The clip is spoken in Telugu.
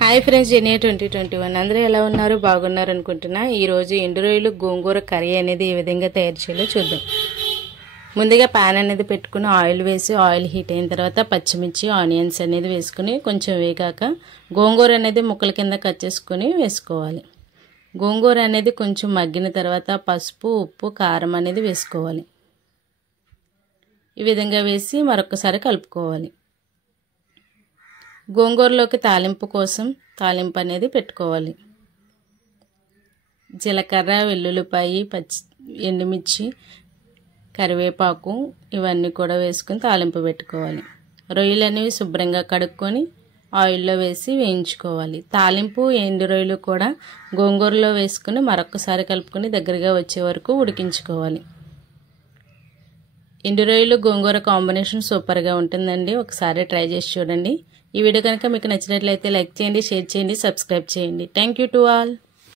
హాయ్ ఫ్రెండ్స్, జెనియా 2021 అందరూ ఎలా ఉన్నారు? బాగున్నారు అనుకుంటున్నా. ఈరోజు ఎండు రొయ్యలు గోంగూర కర్రీ అనేది ఏ విధంగా తయారు చేయాలో చూద్దాం. ముందుగా ప్యాన్ అనేది పెట్టుకుని ఆయిల్ వేసి ఆయిల్ హీట్ అయిన తర్వాత పచ్చిమిర్చి ఆనియన్స్ అనేది వేసుకుని కొంచెం వేగాక గోంగూర అనేది ముక్కల కింద కట్ చేసుకుని వేసుకోవాలి. గోంగూర అనేది కొంచెం మగ్గిన తర్వాత పసుపు, ఉప్పు, కారం అనేది వేసుకోవాలి. ఈ విధంగా వేసి మరొకసారి కలుపుకోవాలి. గోంగూరలోకి తాలింపు కోసం తాలింపు అనేది పెట్టుకోవాలి. జీలకర్ర, వెల్లుల్లిపాయి, ఎండుమిర్చి, కరివేపాకు ఇవన్నీ కూడా వేసుకుని తాలింపు పెట్టుకోవాలి. రొయ్యలు అనేవి శుభ్రంగా కడుక్కొని ఆయిల్లో వేసి వేయించుకోవాలి. తాలింపు ఎండు రొయ్యలు కూడా గోంగూరలో వేసుకుని మరొకసారి కలుపుకొని దగ్గరగా వచ్చే వరకు ఉడికించుకోవాలి. ఎండు రొయ్యలు గోంగూర కాంబినేషన్ సూపర్గా ఉంటుందండి. ఒకసారి ట్రై చేసి చూడండి. ఈ వీడియో కనుక మీకు నచ్చినట్లయితే లైక్ చేయండి, షేర్ చేయండి, సబ్స్క్రైబ్ చేయండి. Thank you to all.